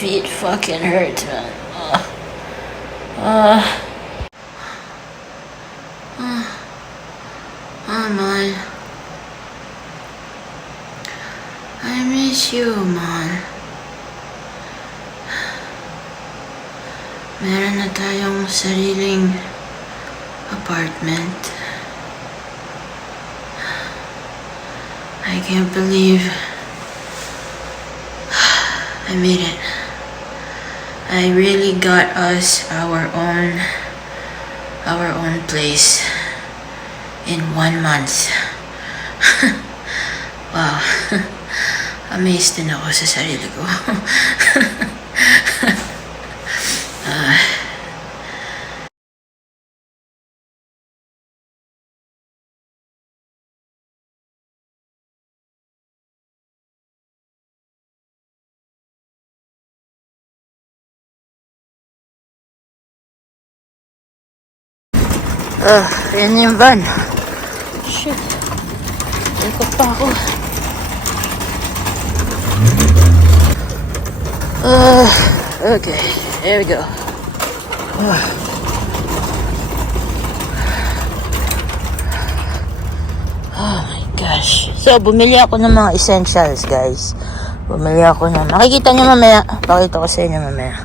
feet fucking hurt, man. Uh, oh, man. I miss you, man. Meron na tayong sariling apartment. I can't believe I made it. I really got us our own place in 1 month. Wow. Amazed din ako sa sarili ko. Yan yung van. Shit. Ikot pa ako. Okay. Here we go. Oh my gosh. So, bumili ako ng mga essentials, guys. Bumili ako ng... Makikita nyo mamaya. Pakita ko sa inyo mamaya.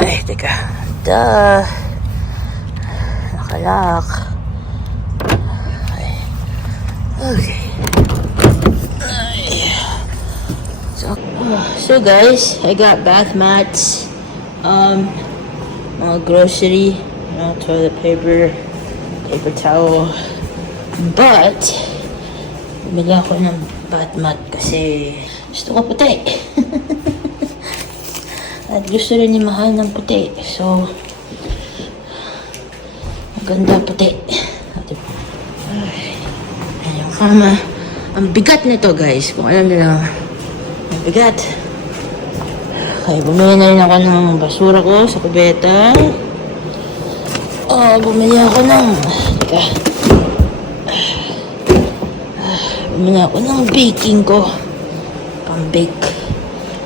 Ay, teka. Nakalak. Okay. So guys, I got bath mats, grocery, toilet paper, paper towel, but bumili ako ng bath mat kasi gusto ko puti. At gusto rin ni Mahal ng puti, so maganda puti. Ayan yung kama. Ang bigat nito, guys, kung alam nila. Ang bigat. Okay, bumili na rin ako ng basura ko sa kubeta. Bumili ako ng... Bumili ako ng baking ko. Pang-bake.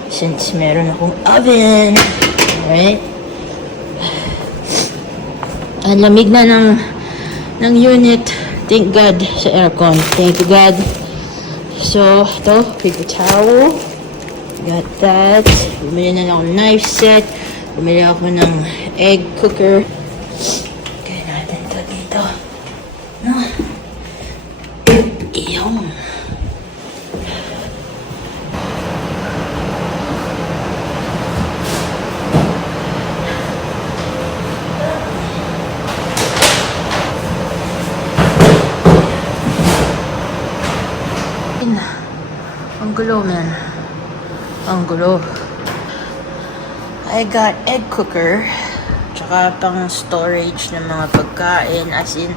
Since meron akong oven. Alright? Ang lamig na ng unit. Thank God sa aircon. Thank you, God. So, ito, paper towel. Got that. Bumili na lang ako knife set. Bumili ako ng egg cooker. Kaya natin ito dito. No? Iyong. Ang gulo, man. Ang gulo. I got egg cooker. Tsaka pang storage ng mga pagkain. As in,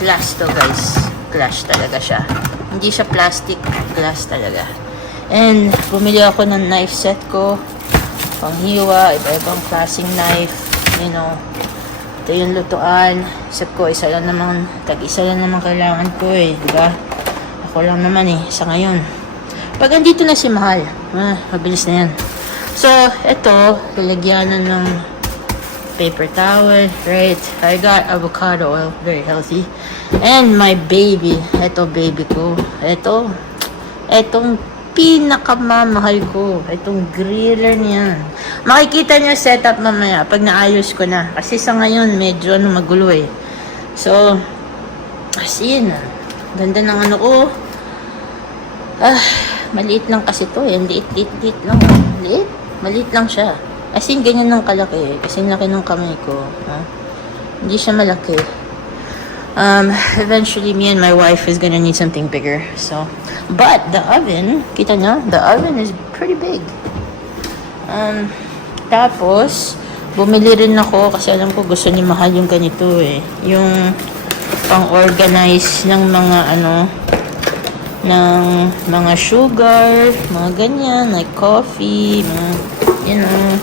glass to, guys. Glass talaga siya. Hindi siya plastic. Glass talaga. And, bumili ako ng knife set ko. Panghiwa. Iba-ibang klaseng knife. You know. Ito yung lutuan. Isip ko, isa lang naman kailangan ko eh. Diba? Ako lang naman eh. Sa ngayon. Pag andito na si Mahal, mabilis na yan. So, ito, lalagyanan ng paper towel, right? I got avocado oil, very healthy. And my baby, ito baby ko. Itong pinakamamahal ko. Itong griller niya. Makikita niyo setup mamaya pag naayos ko na. Kasi sa ngayon, medyo magulo eh. So, as in, ganda ng ano ko. Maliit lang kasi to eh. Liit lang. Maliit lang siya. As in, ganyan ng kalaki eh. Kasi laki ng kamay ko. Hindi siya malaki. Eventually, me and my wife is gonna need something bigger. So, but the oven, kita nyo? The oven is pretty big. Tapos, bumili rin ako kasi alam ko gusto ni Mahal yung ganito eh. Yung pang-organize ng mga ng mga sugar, mga ganyan, like coffee, mga, you know,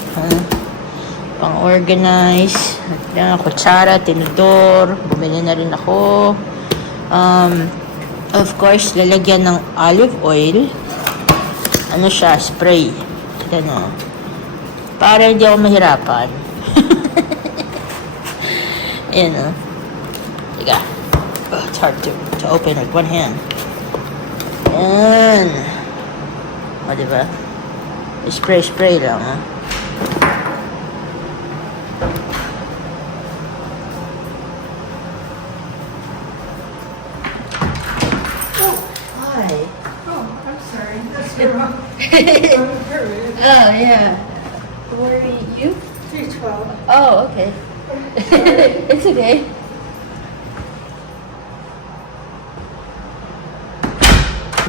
pang-organize, kutsara, tinidor, bumili na rin ako. Of course, lalagyan ng olive oil. Ano siya, spray. Ano, Para hindi ako mahirapan. Ayan o. Tiga. Oh, it's hard to open with one hand. Ayan. O, diba? Spray lang, ha? Oh, Hi. oh, I'm sorry. That's the wrong. Oh, yeah. Who are you? 312. Oh, okay. It's okay.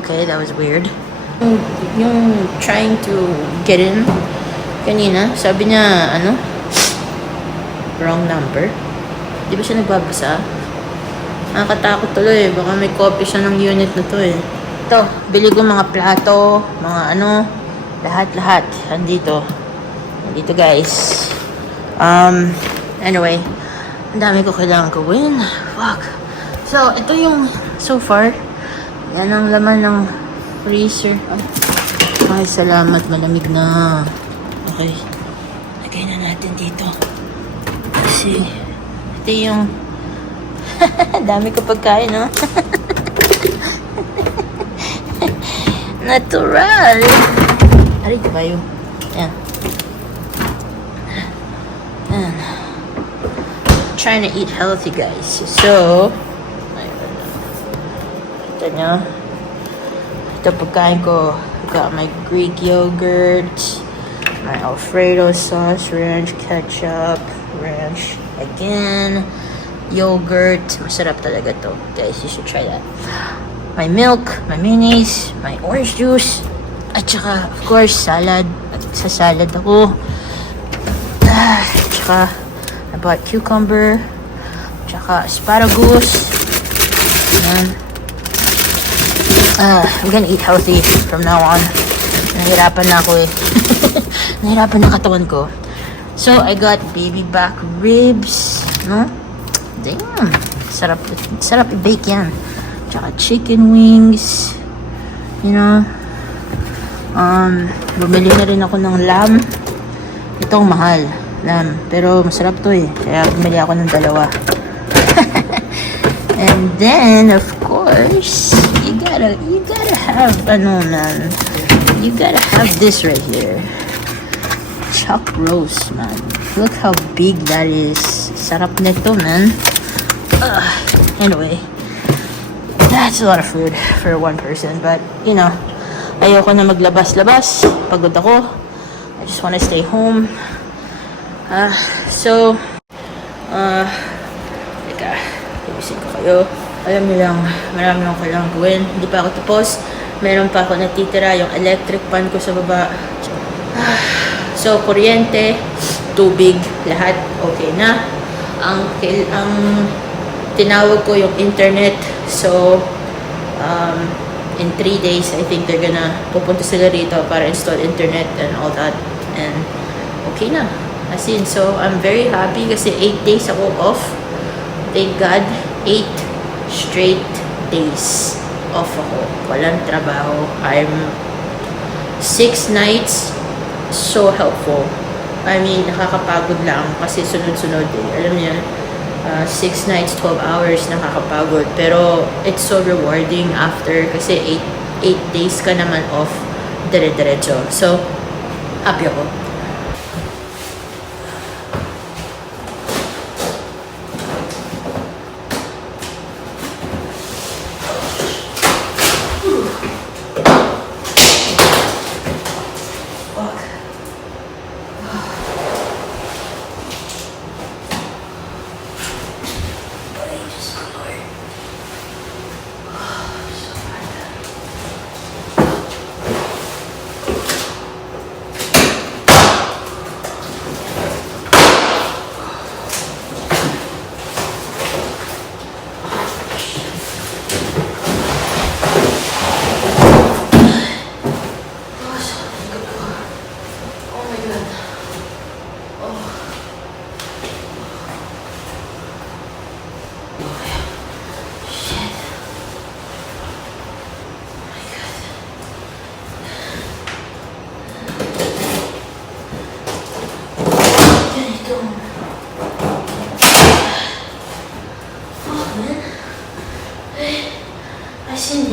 Okay, that was weird. Yung trying to get in kanina, sabi niya, ano? Wrong number. Di ba siya nagbabasa? Nakakatakot tuloy. Baka may copy siya ng unit na to eh. Ito, bili ko mga plato, mga ano, lahat-lahat. Andito. Andito guys. Anyway, ang dami ko kailangan gawin. Fuck. So, ito yung so far. Yan ang laman ng freezer. Ay, salamat. Malamig na. Okay. Lagay na natin dito. Kasi, ito yung dami ko pagkain, no? Natural. Aray, diba yun? Yan. Yan. Trying to eat healthy, guys. So, ito nyo. Ito pagkain ko. Got my Greek yogurt, my Alfredo sauce, ranch ketchup, ranch again, yogurt. Masarap talaga to. Guys, you should try that. My milk, my mayonnaise, my orange juice, at saka, of course, salad. At sa salad ako. At saka, I bought cucumber, tsaka asparagus. Ayan. I'm gonna eat healthy from now on. Nahirapan na ako eh. Nahirapan na katawan ko. So, I got baby back ribs. No? Damn. Sarap i-bake yan. Tsaka chicken wings. You know? Bumili na rin ako ng lamb. Itong mahal. Lamb. Pero masarap to eh. Kaya bumili ako ng dalawa. And then, of course, you gotta have, ano man, you gotta have this right here. Chuck roast, man. Look how big that is. Sarap nito, man. Anyway, that's a lot of food for one person, but, you know, ayoko na maglabas-labas. Pagod ako. I just wanna stay home. Teka, ibusin ko kayo. Alam niyo lang, marami akong kailangan gawin. Hindi pa ako tapos. Meron pa ako natitira, yung electric pan ko sa baba. So, kuryente, tubig, lahat okay na. Ang tinawag ko yung internet. So, in 3 days, I think they're gonna pupunta sila rito para install internet and all that. And okay na. As in, so I'm very happy kasi 8 days ako off. Thank God, 8 straight days off ako. Walang trabaho. I'm 6 nights, so helpful. I mean, nakakapagod lang kasi sunod-sunod eh. Alam niyo, 6 nights, 12 hours, nakakapagod. Pero it's so rewarding after kasi 8 days ka naman off, dire-diretso. So, happy ako.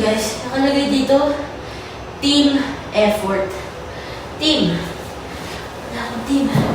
guys, nakalagay dito, team effort. Team. Wala akong team.